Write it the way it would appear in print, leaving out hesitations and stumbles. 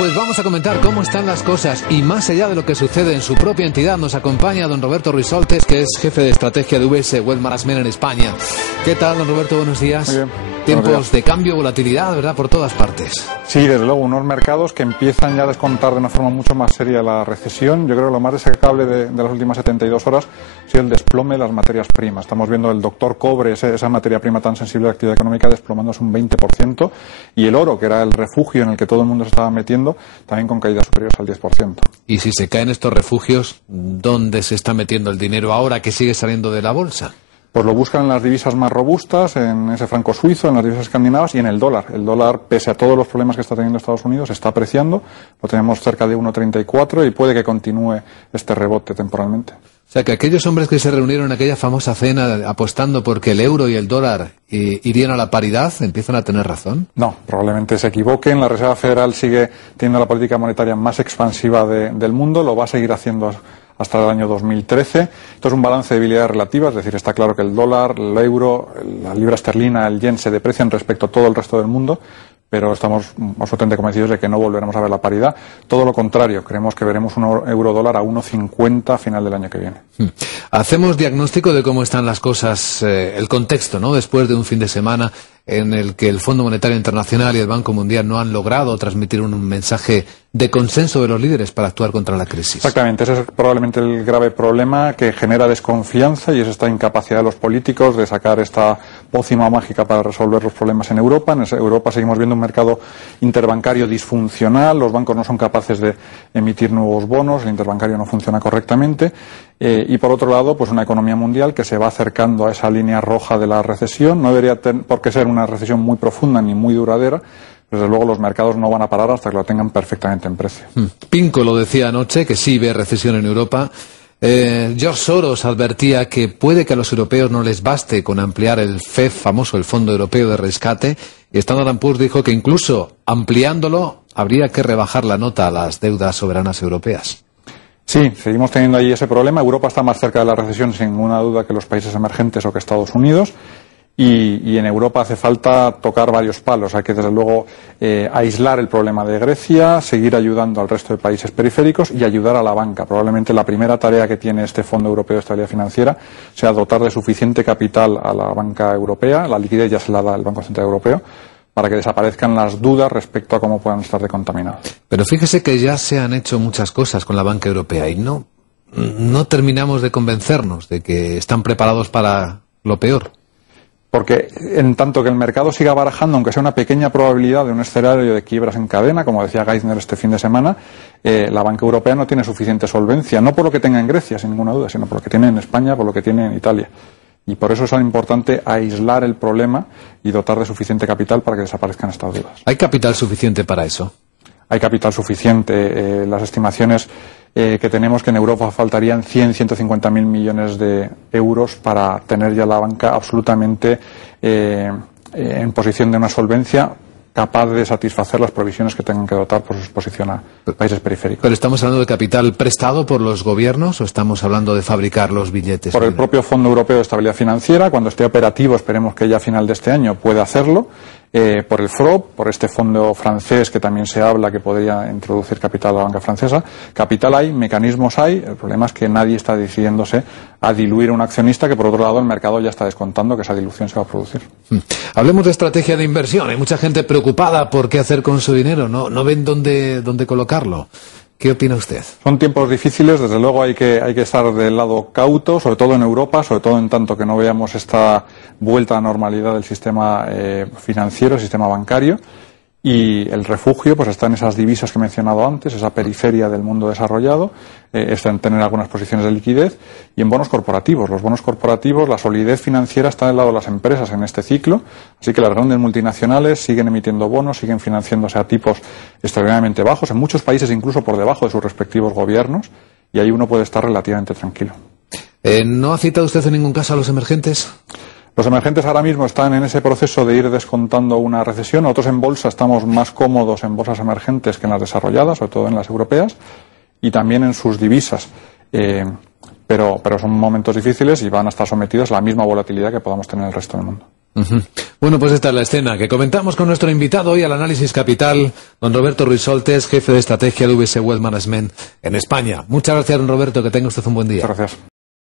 Pues vamos a comentar cómo están las cosas y más allá de lo que sucede en su propia entidad nos acompaña don Roberto Ruiz Soltes, que es jefe de estrategia de UBS Wealth Management en España. ¿Qué tal, don Roberto? Buenos días. Muy bien. Tiempos de cambio, volatilidad, ¿verdad? Por todas partes. Sí, desde luego, unos mercados que empiezan ya a descontar de una forma mucho más seria la recesión. Yo creo que lo más destacable de las últimas 72 horas ha sido el desplome de las materias primas. Estamos viendo el doctor cobre, esa materia prima tan sensible a la actividad económica, desplomándose un 20%, y el oro, que era el refugio en el que todo el mundo se estaba metiendo, también con caídas superiores al 10%. Y si se caen estos refugios, ¿dónde se está metiendo el dinero ahora que sigue saliendo de la bolsa? Pues lo buscan en las divisas más robustas, en ese franco suizo, en las divisas escandinavas y en el dólar. El dólar, pese a todos los problemas que está teniendo Estados Unidos, se está apreciando. Lo tenemos cerca de 1,34 y puede que continúe este rebote temporalmente. O sea, que aquellos hombres que se reunieron en aquella famosa cena apostando porque el euro y el dólar irían a la paridad, ¿empiezan a tener razón? No, probablemente se equivoquen. La Reserva Federal sigue teniendo la política monetaria más expansiva del mundo, lo va a seguir haciendo hasta el año 2013. Esto es un balance de debilidades relativas, es decir, está claro que el dólar, el euro, la libra esterlina, el yen se deprecian respecto a todo el resto del mundo, pero estamos absolutamente convencidos de que no volveremos a ver la paridad. Todo lo contrario, creemos que veremos un euro-dólar a 1,50 a final del año que viene. Hacemos diagnóstico de cómo están las cosas, el contexto, ¿no? Después de un fin de semana en el que el Fondo Monetario Internacional y el Banco Mundial no han logrado transmitir un mensaje de consenso de los líderes para actuar contra la crisis. Exactamente, ese es probablemente el grave problema que genera desconfianza y es esta incapacidad de los políticos de sacar esta pócima mágica para resolver los problemas en Europa. En Europa seguimos viendo un mercado interbancario disfuncional, los bancos no son capaces de emitir nuevos bonos, el interbancario no funciona correctamente y por otro lado, pues una economía mundial que se va acercando a esa línea roja de la recesión. No debería por qué ser una recesión muy profunda ni muy duradera. Desde luego los mercados no van a parar hasta que lo tengan perfectamente en precio. Pinco lo decía anoche, que sí ve recesión en Europa. George Soros advertía que puede que a los europeos no les baste con ampliar el FED, famoso, el Fondo Europeo de Rescate, y Standard & Poor's dijo que incluso ampliándolo habría que rebajar la nota a las deudas soberanas europeas. Sí, seguimos teniendo ahí ese problema. Europa está más cerca de la recesión, sin ninguna duda, que los países emergentes o que Estados Unidos. Y en Europa hace falta tocar varios palos. Hay que, desde luego, aislar el problema de Grecia, seguir ayudando al resto de países periféricos y ayudar a la banca. Probablemente la primera tarea que tiene este Fondo Europeo de Estabilidad Financiera sea dotar de suficiente capital a la banca europea. La liquidez ya se la da el Banco Central Europeo, para que desaparezcan las dudas respecto a cómo puedan estar decontaminados. Pero fíjese que ya se han hecho muchas cosas con la banca europea y no terminamos de convencernos de que están preparados para lo peor. Porque en tanto que el mercado siga barajando, aunque sea una pequeña probabilidad de un escenario de quiebras en cadena, como decía Geithner este fin de semana, la banca europea no tiene suficiente solvencia, no por lo que tenga en Grecia, sin ninguna duda, sino por lo que tiene en España, por lo que tiene en Italia. Y por eso es tan importante aislar el problema y dotar de suficiente capital para que desaparezcan estas dudas. ¿Hay capital suficiente para eso? Hay capital suficiente. Las estimaciones que tenemos que en Europa faltarían 150.000 millones de euros para tener ya la banca absolutamente en posición de una solvencia capaz de satisfacer las provisiones que tengan que dotar por su exposición a países periféricos. ¿Pero estamos hablando de capital prestado por los gobiernos o estamos hablando de fabricar los billetes? Por el propio Fondo Europeo de Estabilidad Financiera. Cuando esté operativo, esperemos que ya a final de este año pueda hacerlo. Por el FROB, por este fondo francés que también se habla que podría introducir capital a la banca francesa. Capital hay, mecanismos hay, el problema es que nadie está decidiéndose a diluir a un accionista que por otro lado el mercado ya está descontando que esa dilución se va a producir. Hablemos de estrategia de inversión. Hay mucha gente preocupada por qué hacer con su dinero, no ven dónde colocarlo. ¿Qué opina usted? Son tiempos difíciles, desde luego hay que estar del lado cauto, sobre todo en Europa, sobre todo en tanto que no veamos esta vuelta a normalidad del sistema financiero, el sistema bancario. Y el refugio pues está en esas divisas que he mencionado antes, esa periferia del mundo desarrollado, está en tener algunas posiciones de liquidez y en bonos corporativos. Los bonos corporativos, la solidez financiera está del lado de las empresas en este ciclo, así que las grandes multinacionales siguen emitiendo bonos, siguen financiándose a tipos extraordinariamente bajos, en muchos países incluso por debajo de sus respectivos gobiernos, y ahí uno puede estar relativamente tranquilo. ¿No ha citado usted en ningún caso a los emergentes? Los emergentes ahora mismo están en ese proceso de ir descontando una recesión. Nosotros en bolsa estamos más cómodos en bolsas emergentes que en las desarrolladas, sobre todo en las europeas, y también en sus divisas. pero son momentos difíciles y van a estar sometidos a la misma volatilidad que podamos tener en el resto del mundo. Bueno, pues esta es la escena que comentamos con nuestro invitado hoy al Análisis Capital, don Roberto Ruiz Soltes, jefe de estrategia de UBS Wealth Management en España. Muchas gracias, don Roberto, que tenga usted un buen día. Muchas gracias.